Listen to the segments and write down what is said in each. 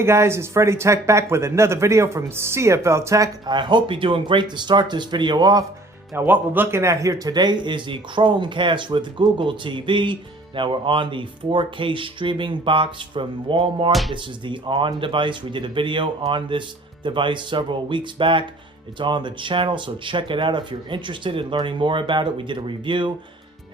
Hey guys, it's Freddy Tech back with another video from CFL-TECH. I hope you're doing great to start this video off. Now what we're looking at here today is the Chromecast with Google TV. Now we're on the 4K streaming box from Walmart. This is the ON device. We did a video on this device several weeks back. It's on the channel, so check it out if you're interested in learning more about it. We did a review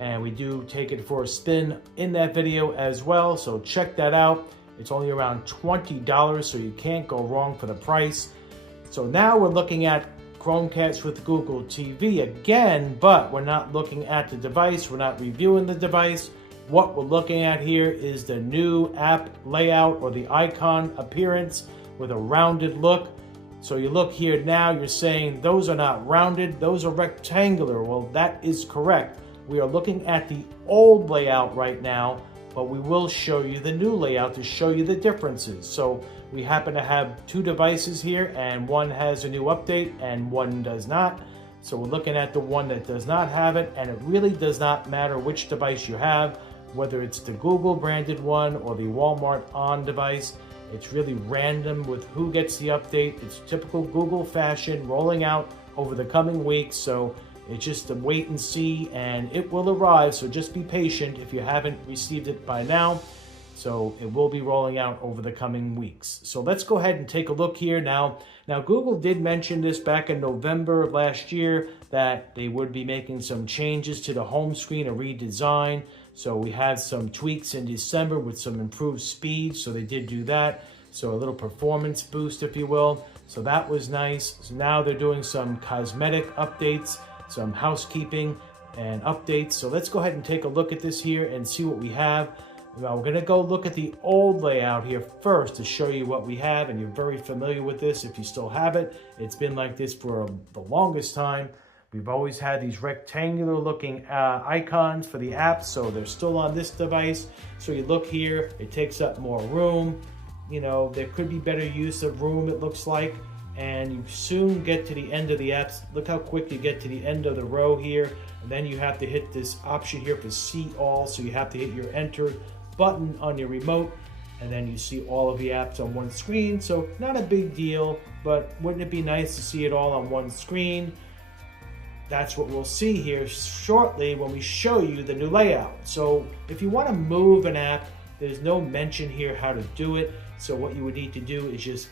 and we do take it for a spin in that video as well, so check that out. It's only around $20, so you can't go wrong for the price. So now we're looking at Chromecast with Google TV again, but we're not looking at the device. We're not reviewing the device. What we're looking at here is the new app layout or the icon appearance with a rounded look. So you look here now, you're saying those are not rounded, those are rectangular. Well, that is correct. We are looking at the old layout right now, but we will show you the new layout to show you the differences. So we happen to have two devices here, and one has a new update and one does not. So we're looking at the one that does not have it, and it really does not matter which device you have, whether it's the Google branded one or the Walmart ON device. It's really random with who gets the update. It's typical Google fashion, rolling out over the coming weeks. So it's just a wait and see, and it will arrive, so just be patient if you haven't received it by now. So it will be rolling out over the coming weeks. So let's go ahead and take a look here now. Now Google did mention this back in November of last year that they would be making some changes to the home screen, a redesign. So we had some tweaks in December with some improved speed, so they did do that. So a little performance boost, if you will. So that was nice. So now they're doing some cosmetic updates, some housekeeping and updates. So let's go ahead and take a look at this here and see what we have. Now we're going to go look at the old layout here first to show you what we have, and you're very familiar with this if you still have it. It's been like this for the longest time. We've always had these rectangular looking icons for the apps, so they're still on this device. So you look here, it takes up more room. You know, there could be better use of room, it looks like. And you soon get to the end of the apps. Look how quick you get to the end of the row here. And then you have to hit this option here for see all. So you have to hit your enter button on your remote, and then you see all of the apps on one screen. So not a big deal, but wouldn't it be nice to see it all on one screen? That's what we'll see here shortly when we show you the new layout. So if you want to move an app, there's no mention here how to do it. So what you would need to do is just,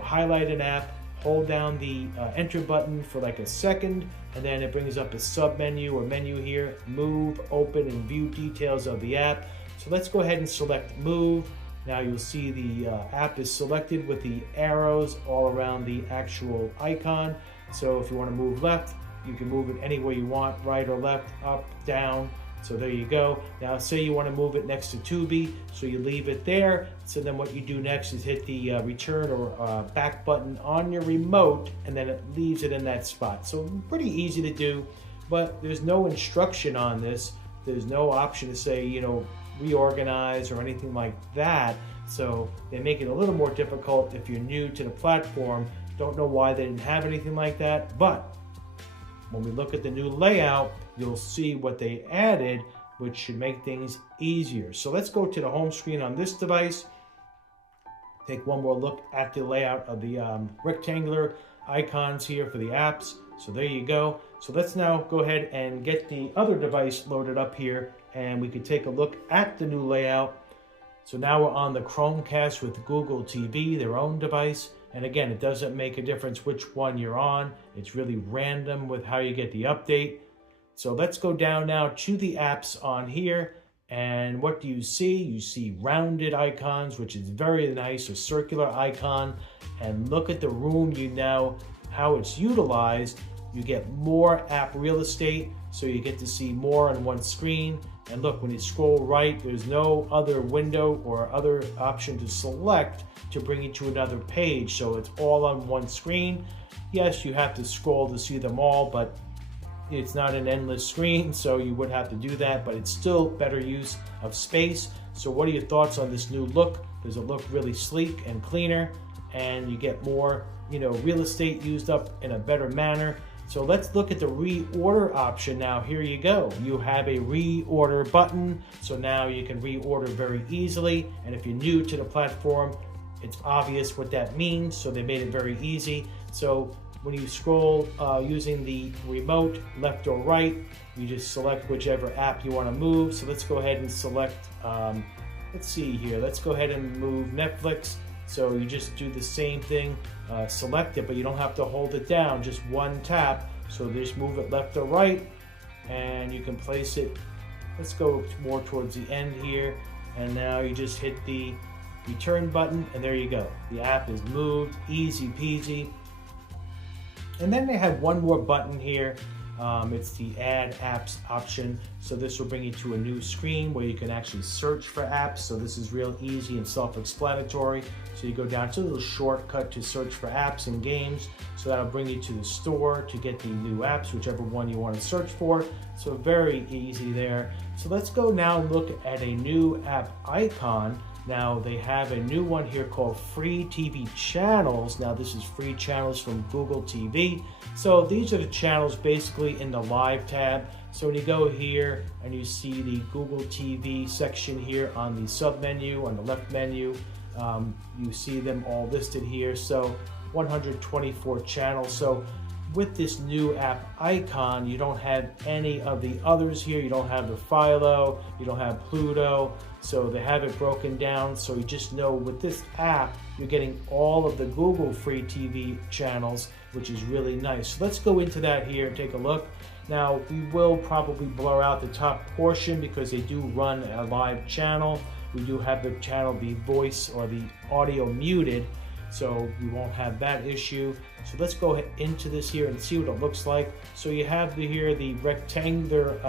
highlight an app, hold down the enter button for like a second, and then it brings up a sub menu or menu here, move, open, and view details of the app. So let's go ahead and select move. Now you'll see the app is selected with the arrows all around the actual icon. So if you want to move left, you can move it anywhere you want, right or left, up, down. So there you go. Now say you want to move it next to Tubi, so you leave it there. So then what you do next is hit the return or back button on your remote, and then it leaves it in that spot. So pretty easy to do, but there's no instruction on this. There's no option to say, reorganize or anything like that. So they make it a little more difficult if you're new to the platform. Don't know why they didn't have anything like that, but when we look at the new layout, you'll see what they added, which should make things easier. So let's go to the home screen on this device. Take one more look at the layout of the rectangular icons here for the apps. So there you go. So let's now go ahead and get the other device loaded up here, and we can take a look at the new layout. So now we're on the Chromecast with Google TV, their own device. And again, it doesn't make a difference which one you're on. It's really random with how you get the update. So let's go down now to the apps on here. And what do you see? You see rounded icons, which is very nice, a circular icon. And look at the room how it's utilized. You get more app real estate, so you get to see more on one screen. And look, when you scroll right, there's no other window or other option to select to bring you to another page. So it's all on one screen. Yes, you have to scroll to see them all, but it's not an endless screen, so you would have to do that, but it's still better use of space. So what are your thoughts on this new look? Does it look really sleek and cleaner, and you get more, real estate used up in a better manner? So let's look at the reorder option now. Here you go. You have a reorder button. So now you can reorder very easily. And if you're new to the platform, it's obvious what that means, so they made it very easy. So when you scroll using the remote, left or right, you just select whichever app you want to move. So let's go ahead and select, let's see here, let's go ahead and move Netflix. So you just do the same thing, select it, but you don't have to hold it down, just one tap. So just move it left or right, and you can place it. Let's go more towards the end here, and now you just hit the return button, and there you go. The app is moved, easy peasy. And then they have one more button here. It's the add apps option. So this will bring you to a new screen where you can actually search for apps. So this is real easy and self-explanatory. So you go down to a little shortcut to search for apps and games. So that'll bring you to the store to get the new apps, whichever one you want to search for. So very easy there. So let's go now look at a new app icon. Now they have a new one here called Free TV Channels. Now this is free channels from Google TV. So these are the channels basically in the Live tab. So when you go here and you see the Google TV section here on the sub menu, on the left menu, you see them all listed here. So 124 channels. So with this new app icon, you don't have any of the others here. You don't have the Philo, you don't have Pluto. So they have it broken down. So you just know with this app, you're getting all of the Google free TV channels, which is really nice. So let's go into that here and take a look. Now, we will probably blur out the top portion because they do run a live channel. We do have the channel, the voice or the audio muted, so we won't have that issue. So let's go ahead into this here and see what it looks like. So you have here the rectangular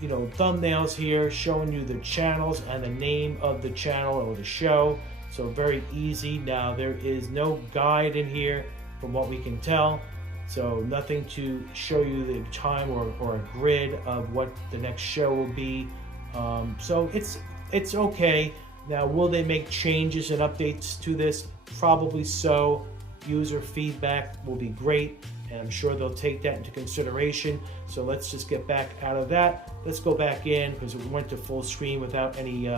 thumbnails here showing you the channels and the name of the channel or the show. So very easy. Now there is no guide in here from what we can tell. So nothing to show you the time or a grid of what the next show will be. So it's okay. Now, will they make changes and updates to this? Probably so. User feedback will be great, and I'm sure they'll take that into consideration. So let's just get back out of that. Let's go back in because we went to full screen without any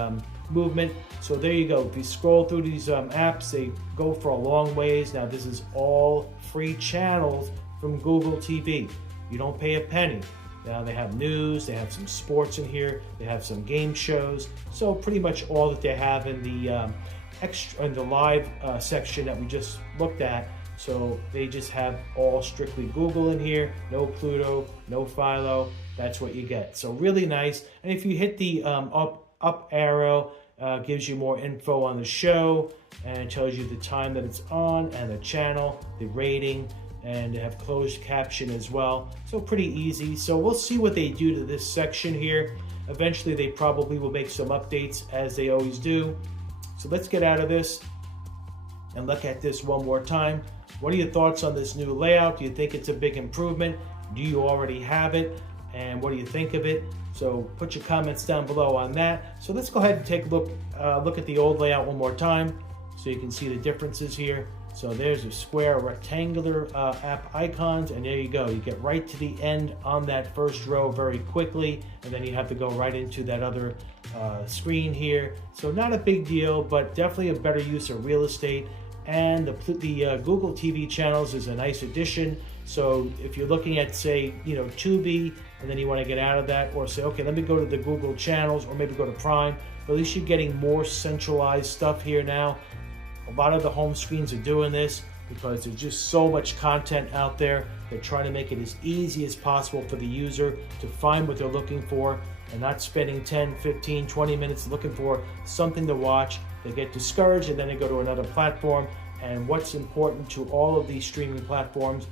movement. So there you go. If you scroll through these apps, they go for a long ways. Now, this is all free channels from Google TV. You don't pay a penny. Now they have news, they have some sports in here, they have some game shows. So pretty much all that they have in the live section that we just looked at. So they just have all strictly Google in here, no Pluto, no Philo. That's what you get. So really nice. And if you hit the up arrow, gives you more info on the show and tells you the time that it's on and the channel, the rating, and they have closed caption as well. So pretty easy. So we'll see what they do to this section here. Eventually they probably will make some updates as they always do. So let's get out of this and look at this one more time. What are your thoughts on this new layout? Do you think it's a big improvement? Do you already have it? And what do you think of it? So put your comments down below on that. So let's go ahead and take a look at the old layout one more time so you can see the differences here. So there's a square rectangular app icons, and there you go. You get right to the end on that first row very quickly, and then you have to go right into that other screen here. So not a big deal, but definitely a better use of real estate. And the Google TV channels is a nice addition. So if you're looking at, say, Tubi, and then you want to get out of that, or say, okay, let me go to the Google channels, or maybe go to Prime, but at least you're getting more centralized stuff here now. A lot of the home screens are doing this because there's just so much content out there. They're trying to make it as easy as possible for the user to find what they're looking for and not spending 10, 15, 20 minutes looking for something to watch. They get discouraged and then they go to another platform. And what's important to all of these streaming platforms,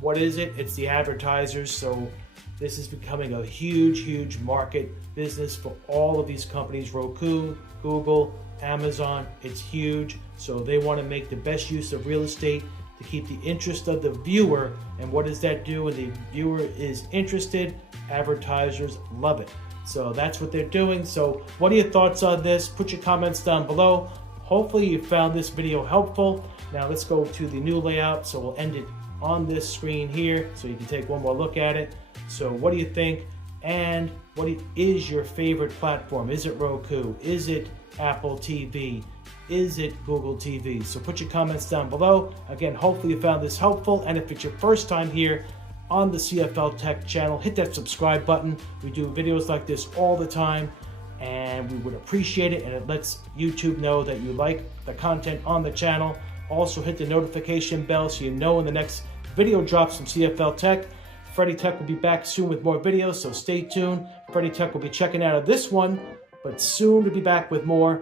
what is it? It's the advertisers. So this is becoming a huge market business for all of these companies. Roku, Google, Amazon, it's huge. So they want to make the best use of real estate to keep the interest of the viewer. And what does that do when the viewer is interested? Advertisers love it. So that's what they're doing. So what are your thoughts on this? Put your comments down below. Hopefully you found this video helpful. Now let's go to the new layout. So we'll end it on this screen here so you can take one more look at it. So what do you think? And what is your favorite platform? Is it Roku? Is it Apple TV? Is it Google TV? So put your comments down below. Again, hopefully you found this helpful, and if it's your first time here on the CFL-TECH channel, hit that subscribe button. We do videos like this all the time, and we would appreciate it, and it lets YouTube know that you like the content on the channel. Also hit the notification bell so you know when the next video drops from CFL-TECH. Freddy Tech will be back soon with more videos, so stay tuned. Freddy Tech will be checking out of this one, but soon to be back with more.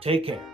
Take care.